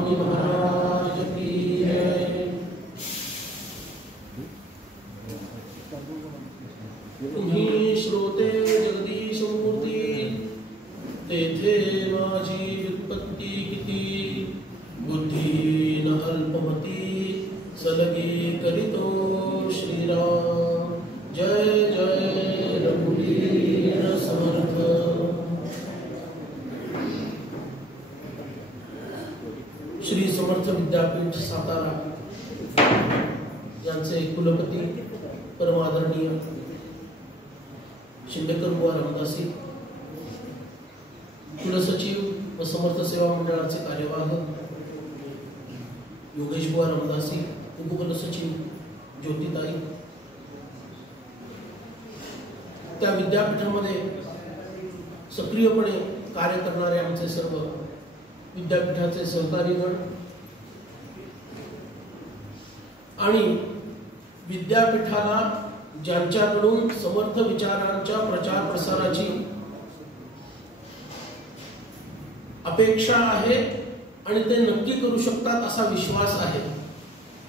स्वामी महाराज की जय। तुम्ही श्रोते जगदीश मूर्ती, तेथे माझी व्युत्पत्ती किती, बुद्धी न अल्पमती, सलगी करीतो श्रीराम। जय जय रघुवीर समर्थ। श्री समर्थ विद्यापीठ सातारा यांचे कुलपती परमादरणीय शिंदेकर बुवा रामदासी, कुलसचिव व समर्थ सेवा मंडळाचे कार्यवाह योगेश बुवा रामदासी, उपकुलसचिव ज्योतिताई, त्या विद्यापीठामध्ये सक्रियपणे कार्य करणारे आमचे सर्व विद्यापीठाचे सहकारीगण आणि विद्यापीठाला ज्यांच्याकडून समर्थ विचारांच्या प्रचार प्रसाराची अपेक्षा आहे आणि ते नक्की करू शकतात असा विश्वास आहे,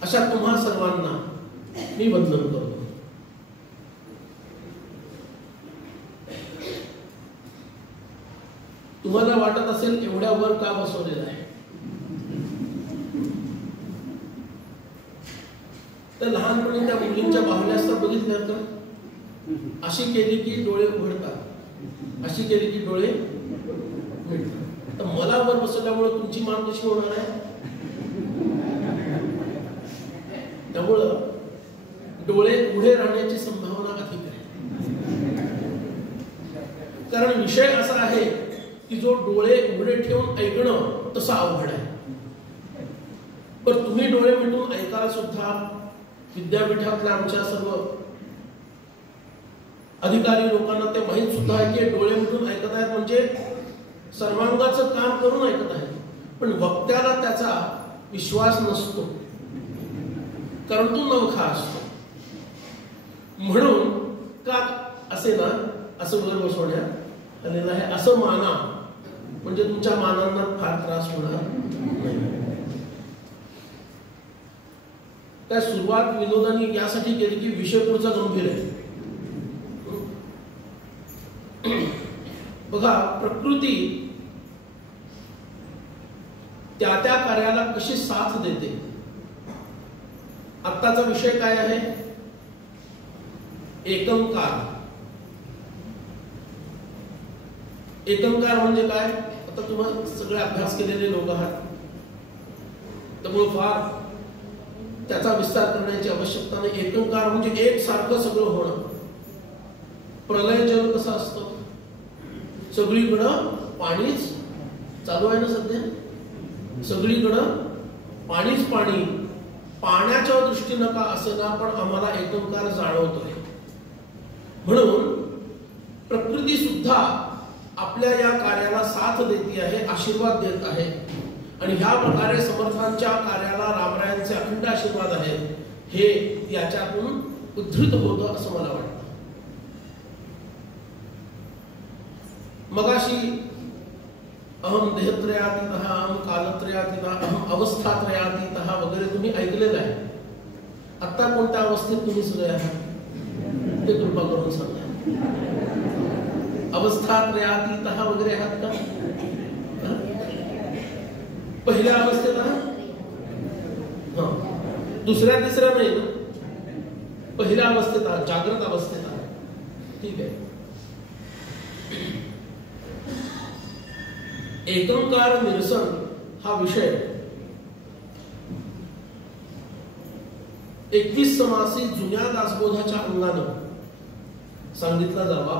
अशा तुम्हा सर्वांना मी वंदन करतो। तुम्हाला वाटत असेल एवढ्या वर का बसवलेला आहे, तर लहानपणी त्या मुलींच्या बाहुल्या असतात बघितल्या का, अशी केली की डोळे उघडतात, अशी केली की डोळे मिळतात। तर मला वर बसवल्यामुळे तुमची मान कशी होणार आहे? त्यामुळं डोळे उघडे राहण्याची संभावना अधिक आहे, कारण विषय असा आहे की जो डोळे उघडे ठेवून ऐकणं तसं अवघड आहे। पण तुम्ही डोळे मिटून ऐकायला सुद्धा विद्यापीठातल्या आमच्या सर्व अधिकारी लोकांना ते माहीत सुद्धा आहे की डोळे मिटून ऐकत आहेत म्हणजे सर्वांगाचं काम करून ऐकत आहेत, पण वक्त्याला त्याचा विश्वास नसतो, कारण तो नवखा असतो। म्हणून का असे ना असं वर बसवण्यात आलेलं आहे, असं माना म्हणजे तुमच्या मानांना फार त्रास होणार नाही। त्या सुरुवात विनोदानी यासाठी केली की विषय पुढचा गंभीर आहे। बघा, प्रकृती त्या त्या कार्याला कशी साथ देते। आत्ताचा विषय काय आहे? एकंकार। एकंकार म्हणजे काय? आता तुम्ही सगळे अभ्यास केलेले लोक आहात, त्यामुळे फार त्याचा विस्तार करण्याची आवश्यकता नाही। एकंकार म्हणजे एक सारखं सगळं होणं। प्रलय जल कसं असतं? सगळीकडं पाणीच चालू आहे ना सध्या, सगळीकडं पाणीच पाणी, पाण्याच्या दृष्टीनं का असेना पण आम्हाला एकंकार जाणवतोय। म्हणून प्रकृती सुद्धा आपल्या या कार्याला साथ देते आहे, आशीर्वाद देत आहे, आणि ह्या प्रकारे समर्थांच्या कार्याला रामरायांचे अखंड आशीर्वाद आहेत, हे याच्यातून उद्धृत होतं असं मला वाटतं। मगाशी अहम देहत्रयातीतः, अहम कालत्रयातीतः, अहम अवस्थात्रयातीतः वगैरे तुम्ही ऐकलेलं आहे। आता कोणत्या अवस्थेत तुम्ही सगळे आहात ते कृपा करून सांगा। अवस्थात्रयातीतः वगैरे आहात का? पहिल्या अवस्थेत आहात? दुसऱ्या तिसऱ्या नाही ना, पहिल्या अवस्थेत आहात, जागृत अवस्थेत आहात। ठीक आहे। एकंकार निरसन हा विषय 21 समासी जुन्या दासबोधाच्या अंगानं सांगितला जावा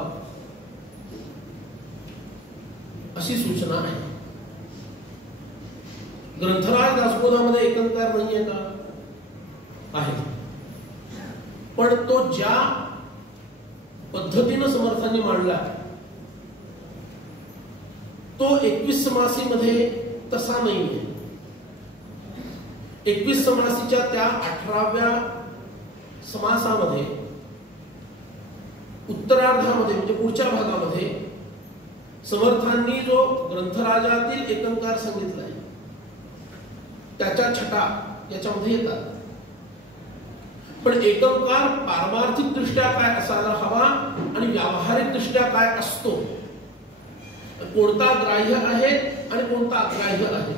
अशी सूचना आहे। ग्रंथराज दासबोधामध्ये एकंकार नाहीये का? आहे, पण तो ज्या पद्धतीनं समर्थांनी मांडला तो 21 समासी मध्ये तसा नाहीये। 21 समासीच्या त्या 18व्या समासामध्ये उत्तरार्धामध्ये म्हणजे पुढच्या भागामध्ये समर्थांनी जो ग्रंथराजातील एकंकार सांगितला आहे त्याच्या छटा याच्यामध्ये येतात. पण एकंकार पारमार्थिक दृष्ट्या काय असायला हवा आणि व्यावहारिक दृष्ट्या काय असतो, कोणता ग्राह्य आहे आणि कोणता अग्राह्य आहे,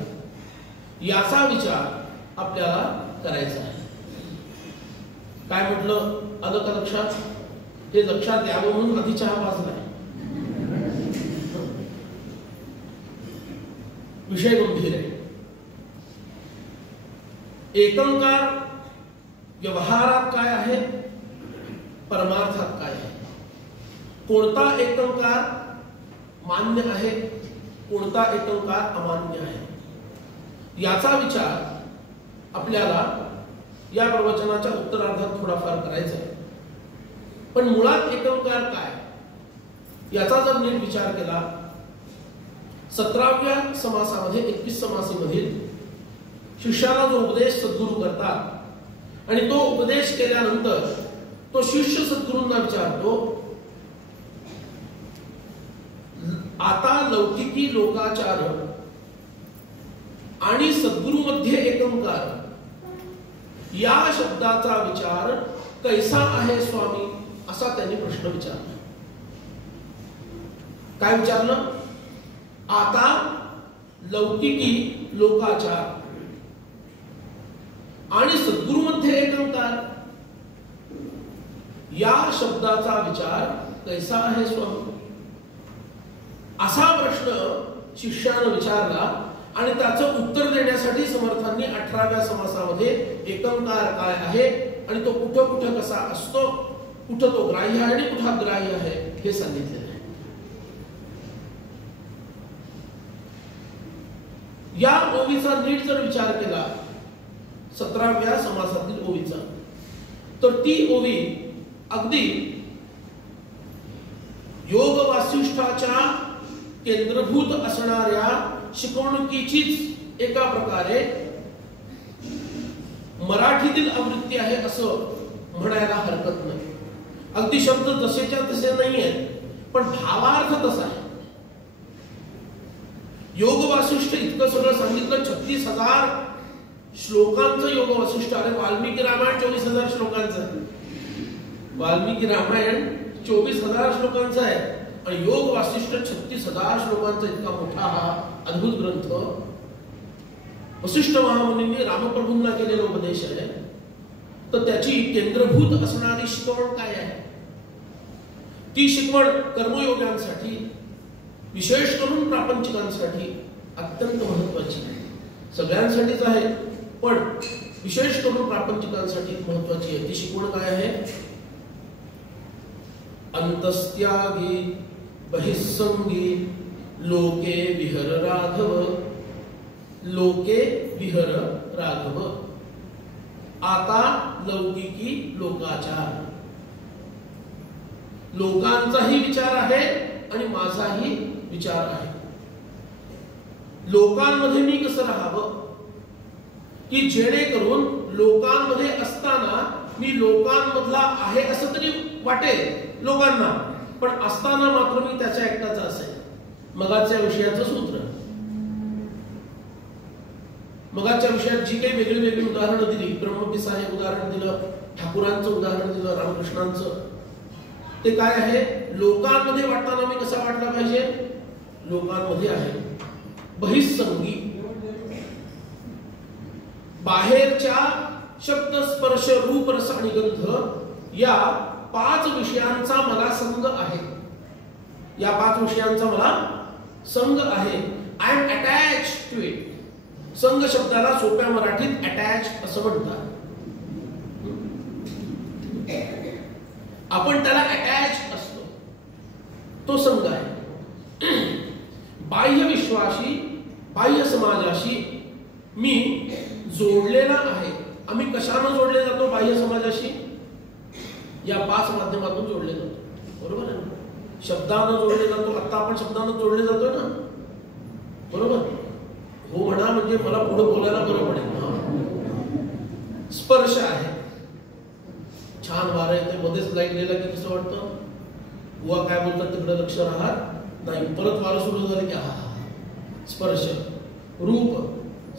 याचा विचार आपल्याला करायचा आहे. काय म्हटलं, आलं का लक्षात? हे लक्षात यावं म्हणून आधी चहा पाजलाय. विषय गंभीर आहे. एकंकार व्यवहारात काय आहे, परमार्थात काय आहे, कोणता एकंकार मान्य आहे, कोणता एकंकार अमान्य आहे, याचा विचार आपल्याला या प्रवचनाच्या उत्तरार्धात थोडाफार करायचा आहे. पण मुळात एकंकार काय याचा जर नीट विचार केला, 17व्या समासामध्ये 21 समासीमधील शिष्याला जो उपदेश सद्गुरू करतात आणि तो उपदेश केल्यानंतर तो शिष्य सद्गुरूंना विचारतो, आता लौकिकी लोकाचार आणि सद्गुरूमध्ये एकंकार या शब्दाचा विचार कैसा आहे स्वामी, असा त्यांनी प्रश्न विचारला. काय विचारलं? आता लौकिकी लोकाचार आणि सद्गुरूमध्ये एकंकार या शब्दाचा विचार कैसा आहे स्वामी, असा प्रश्न शिष्यानं विचारला. आणि त्याचं उत्तर देण्यासाठी समर्थांनी 18व्या समासामध्ये एकंकार काय आहे आणि तो कुठं कुठं कसा असतो, कुठं तो ग्राह्य आहे आणि कुठं अग्राह्य आहे, हे सांगितलेलं आहे. या ओवीचा नीट जर विचार केला, 17व्या समासातील ओवीचा, तर ती ओवी अगदी योग वासिष्ठाच्या केंद्रभूत असणाऱ्या शिकवणुकीचीच एका प्रकारे मराठीतील आवृत्ती आहे असं म्हणायला हरकत नाही. अगदी शब्द तसेच्या तसे नाही आहेत, पण भावार्थ तसा आहे. योग वासिष्ठ इतकं सगळं सांगितलं, 36,000 श्लोकांचं योग वासिष्ठ. अरे वाल्मिकी रामायण 24,000 श्लोकांचं, वाल्मिकी रामायण 24,000 श्लोकांचं आहे आणि योग वासिष्ठ 36,000 श्लोकांचा इतका मोठा हा अद्भुत ग्रंथ वसिष्ठ महामुनींनी रामप्रभूंना केलेला उपदेश आहे. तर त्याची केंद्रभूत असणारी शिकवण काय आहे? ती शिकवण कर्मयोग्यांसाठी, विशेष करून प्रापंचिकांसाठी अत्यंत महत्वाची आहे. सगळ्यांसाठीच आहे, पण विशेष करून प्रापंचिकांसाठी महत्वाची आहे. ती शिकवण काय आहे? अंतस्त्यागी बहिस्संगी लोके विहर राघव, लोके विहर राघव. आता लौकिकी लोकाचार, लोकांचाही विचार आहे आणि माझाही विचार आहे. लोकांमध्ये मी कसं राहावं की जेणेकरून लोकांमध्ये असताना मी लोकांमधला आहे असं तरी वाटेल लोकांना, पण असताना मात्र मी त्याच्या एकटाचा असेल. मगाच्या विषयाचं सूत्र, मगाच्या विषयात जी काही वेगळी वेगळी उदाहरणं दिली, ब्रह्मपिसा हे उदाहरण दिलं, ठाकूरांचं उदाहरण दिलं, रामकृष्णांचं, ते काय आहे? लोकांमध्ये वाटताना मी कसा वाटला पाहिजे? लोकांमध्ये आहे. बहिस्संगी, बाहेरच्या शब्द स्पर्श रूप रस आणि गंध या 5 विषयांचा मला संग आहे. या 5 विषयांचा मला संग आहे. I am attach to it. संग शब्दाला सोप्या मराठीत अटॅच असं म्हणतात. आपण त्याला अटॅच असतो, तो संग आहे. बाह्य विश्वाशी, बाह्य समाजाशी मी जोडलेला आहे. आम्ही कशानं जोडले जातो बाह्य समाजाशी? या 5 माध्यमातून जोडले जातो. बरोबर आहे ना? शब्दानं जोडले जातो. आता आपण शब्दानं जोडले जातोय ना, बरोबर? हो म्हणा, म्हणजे मला पुढे बोलायला बरं पडेल. स्पर्श आहे. छान वारं येते, मध्येच लाईट गेला की कसं वाटतं? बुवा काय बोलतात तिकडे लक्ष राहत नाही. परत वारं सुरू झालं की हा स्पर्श. रूप,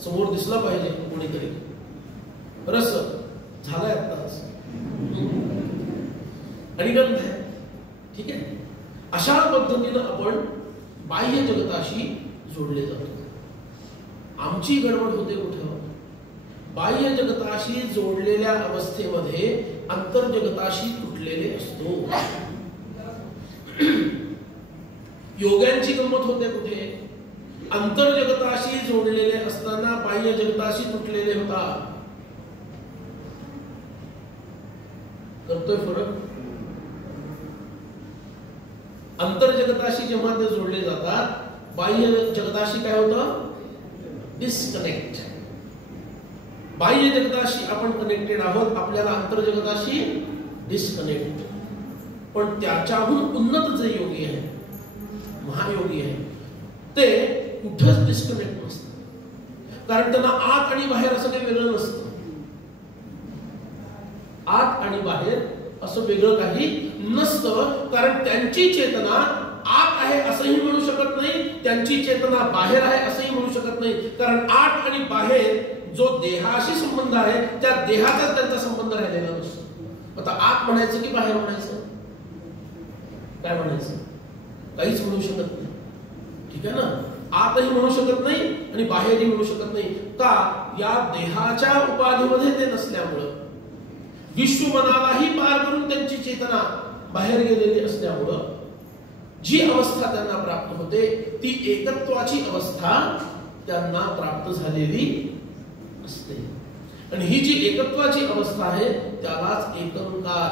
समोर दिसला पाहिजे कोणीतरी. रस झालाय आत्ताच आणि गंध आहे. ठीक आहे. अशा पद्धतीनं आपण बाह्य जगताशी जोडले जातो. आमची गडबड होते कुठे? बाह्य जगताशी जोडलेल्या अवस्थेमध्ये अंतर्जगताशी तुटलेले असतो. योग्यांची गंमत होते कुठे? अंतर्जगताशी जोडलेले असताना बाह्य जगताशी तुटलेले होतात. करतोय फरक? अंतर्जगताशी जेव्हा ते जोडले जातात, बाह्य जगताशी काय होतं? डिस्कनेक्ट. बाह्य जगताशी आपण कनेक्टेड आहोत, आपल्याला अंतर्जगताशी डिस्कनेक्ट. पण त्याच्याहून उन्नत जे योगी आहे, महायोगी आहे, ते कुठंच डिस्कनेक्ट नसतं. कारण त्यांना आत आणि बाहेर असं काही वेगळं नसतं. आत आणि बाहेर असं वेगळं काही नसतं. कारण त्यांची चेतना आत आहे असंही म्हणू शकत नाही, त्यांची चेतना बाहेर आहे असंही म्हणू शकत नाही. कारण आत आणि बाहेर जो देहाशी संबंध आहे, त्या देहाचा त्यांचा संबंध राहिलेला नसतो. आता आत म्हणायचं की बाहेर म्हणायचं? काय म्हणायचं? काहीच म्हणू शकत नाही. ठीक आहे ना? आतही म्हणू शकत नाही आणि बाहेरही म्हणू शकत नाही. का? या देहाच्या उपाधीमध्ये ते नसल्यामुळं, विश्वमनालाही पार करून त्यांची चेतना बाहेर गेलेली असल्यामुळं जी अवस्था त्यांना प्राप्त होते ती एकत्वाची अवस्था त्यांना प्राप्त झालेली असते. आणि ही जी एकत्वाची अवस्था आहे त्यालाच एकंकार,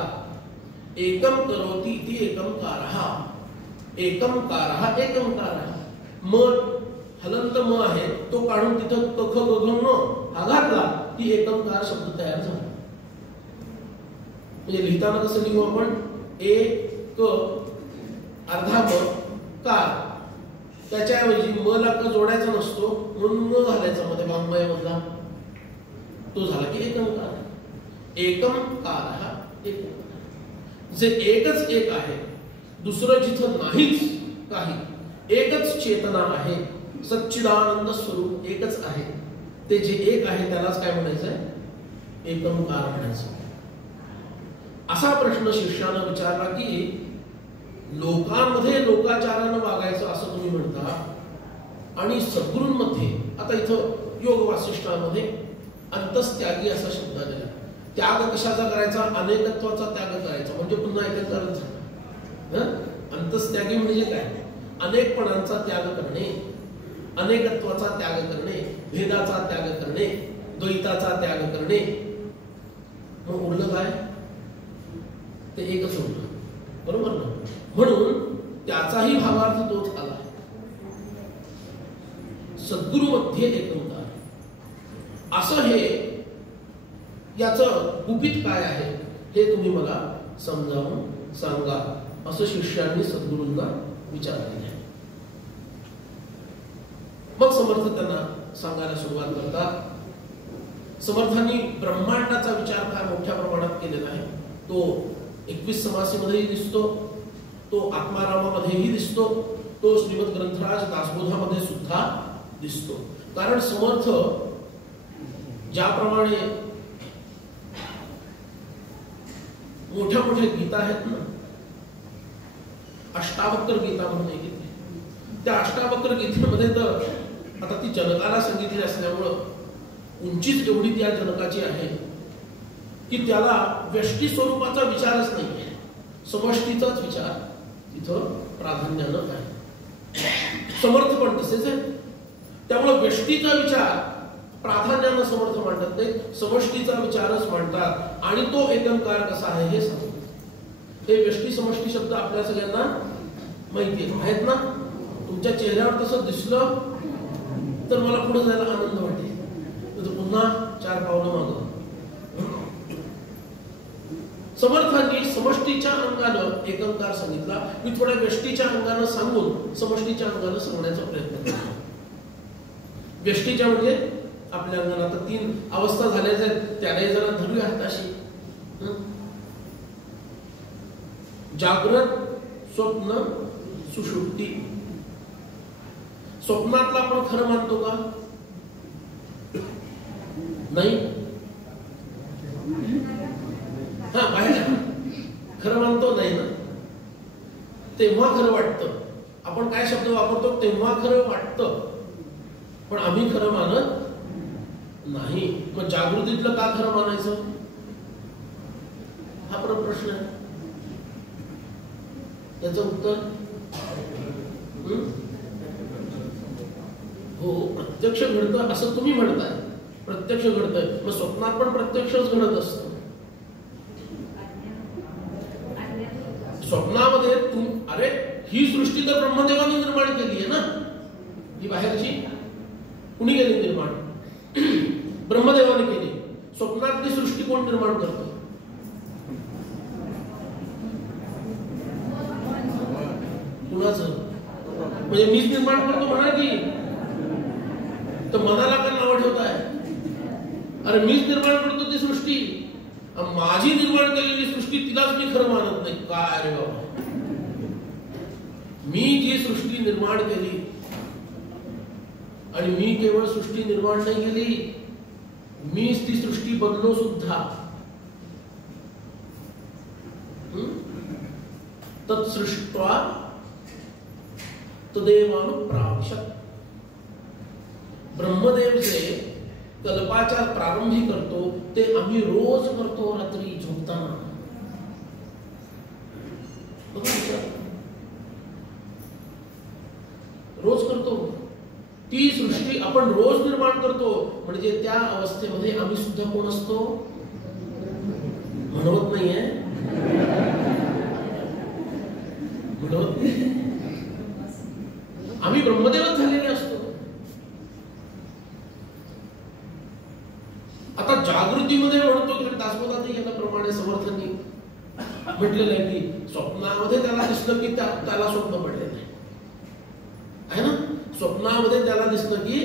एकम करोति इति एकंकारः, एकंकारः एकंकारः. म हलंत म आहे तो काढून तिथं क ख ग घ न हा घातला, ती एकंकार शब्द तयार झाला. म्हणजे लिहिताना कसं लिहू आपण? एक अर्धा म कार, त्याच्याऐवजी म ला क जोडायचा नसतो म्हणून म घालायचा मध्ये वाङ्मय मधला, तो झाला की एकंकार. एकंकारः एकंकार. जे एकच एक आहे, दुसरं जिथं नाहीच काही, एकच चेतना आहे, सच्चिदानंद स्वरूप एकच आहे, ते जे एक आहे त्यालाच काय म्हणायचंय? एकंकार म्हणायचं. असा प्रश्न शिष्यानं विचारला की लोकांमध्ये लोकाचारानं वागायचं असं तुम्ही म्हणता आणि सद्गुरूंमध्ये, आता इथं योग वासिष्ठामध्ये अंतस्त्यागी असा शब्द दिला. त्याग कशाचा करायचा? अनेकत्वाचा त्याग करायचा. म्हणजे पुन्हा एकत्रच झाला. अंतस्त्यागी म्हणजे काय? अनेकपणांचा त्याग करणे, अनेकत्वाचा त्याग करणे, भेदाचा त्याग करणे, द्वैताचा त्याग करणे. मग उरलं काय? ते एकच उरलं. बरोबर ना? म्हणून त्याचाही भावार्थ तोच आला. सद्गुरूमध्ये एकंकार. असं हे याचं गुपित काय आहे हे तुम्ही मला समजावून सांगा, असं शिष्यांनी सद्गुरूंना विचारले. मग समर्थ त्यांना सांगायला सुरुवात करतात. समर्थांनी ब्रह्मांडाचा विचार काय मोठ्या प्रमाणात केलेला आहे. तो 21 समासीमध्येही दिसतो, तो आत्मारामामध्येही दिसतो, तो श्रीमद ग्रंथराज दासबोधामध्ये सुद्धा दिसतो. कारण समर्थ ज्याप्रमाणे मोठ्या मोठ्या गीता आहेत ना, अष्टावक्र गीता म्हणून एक गीता, त्या अष्टावक्र गीतेमध्ये तर आता ती जनकाला सांगितली असल्यामुळं उंचीच एवढी त्या जनकाची आहे की त्याला व्यष्टी स्वरूपाचा विचारच नाहीये, समष्टीचाच विचार तिथं प्राधान्यानं आहे. समर्थ पण तसेच आहे. त्यामुळे व्यष्टीचा विचार प्राधान्यानं समर्थ मांडत नाही, समष्टीचा विचारच मांडतात. आणि तो एकंकार कसा आहे हे सांगतात. हे व्यष्टी समष्टी शब्द आपल्या सगळ्यांना माहिती आहेत ना. तुमच्या चेहऱ्यावर तसं दिसलं तर मला पुढे जायला आनंद वाटेल, पुन्हा 4 पावलं मागं. समर्थांनी समष्टीच्या अंगानं एकंकार सांगितला. मी थोड्या व्यष्टीच्या अंगानं सांगून समष्टीच्या अंगानं सांगण्याचा प्रयत्न केला. व्यष्टीच्या म्हणजे आपल्या अंगाला आता 3 अवस्था झाल्या आहेत, त्यालाही जरा धरूया हाताशी. जागृत, स्वप्न, सुषुप्ती. स्वप्नातला आपण खरं मानतो का? नाही, हा बाहेर खरं मानतो नाही ना, तेव्हा खरं वाटतं. आपण काय शब्द वापरतो, तेव्हा खरं वाटतं, पण आम्ही खरं मानत नाही. मग जागृतीतलं का खरं मानायचं, हा प्रश्न आहे. त्याचं उत्तर हो, प्रत्यक्ष घडतं असं तुम्ही म्हणताय, प्रत्यक्ष घडतंय, मग स्वप्नात पण प्रत्यक्षच घडत असतं. स्वप्नामध्ये अरे ही सृष्टी तर ब्रह्मदेवाने निर्माण केली आहे ना, ही बाहेरची कुणी केली निर्माण, ब्रह्मदेवाने केली. स्वप्नातली सृष्टी कोण निर्माण करतो, कुणाचं, म्हणजे मीच निर्माण करतो म्हणा की, तर मनाला का नाव ठेवताय. अरे मीच निर्माण करतो ती सृष्टी, माझी निर्माण केलेली सृष्टी तिलाच मी खरं मानत नाही. काय रे बाबा, मी जी सृष्टी निर्माण केली, आणि मी केवळ सृष्टी निर्माण नाही केली, मीच ती सृष्टी बनलो सुद्धा. तत्सृष्ट्वा तदेवानुप्राविशत्. ब्रह्मदेव जे कल्पाच्या प्रारंभी करतो ते आम्ही रोज करतो, रात्री झोपताना. रोज करतो. ती सृष्टी आपण रोज निर्माण करतो, म्हणजे त्या अवस्थेमध्ये आम्ही सुद्धा कोण असतो, म्हणवत नाहीये, म्हणवत नाही, आम्ही ब्रह्मदेवच झालेले असतो. आता जागृतीमध्ये म्हणतो की दासबोधाने याला प्रमाणे समर्थांनी म्हटलेलं आहे की स्वप्नामध्ये त्याला दिसलं की त्याला स्वप्न पडलेलं आहे ना, स्वप्नामध्ये त्याला दिसलं की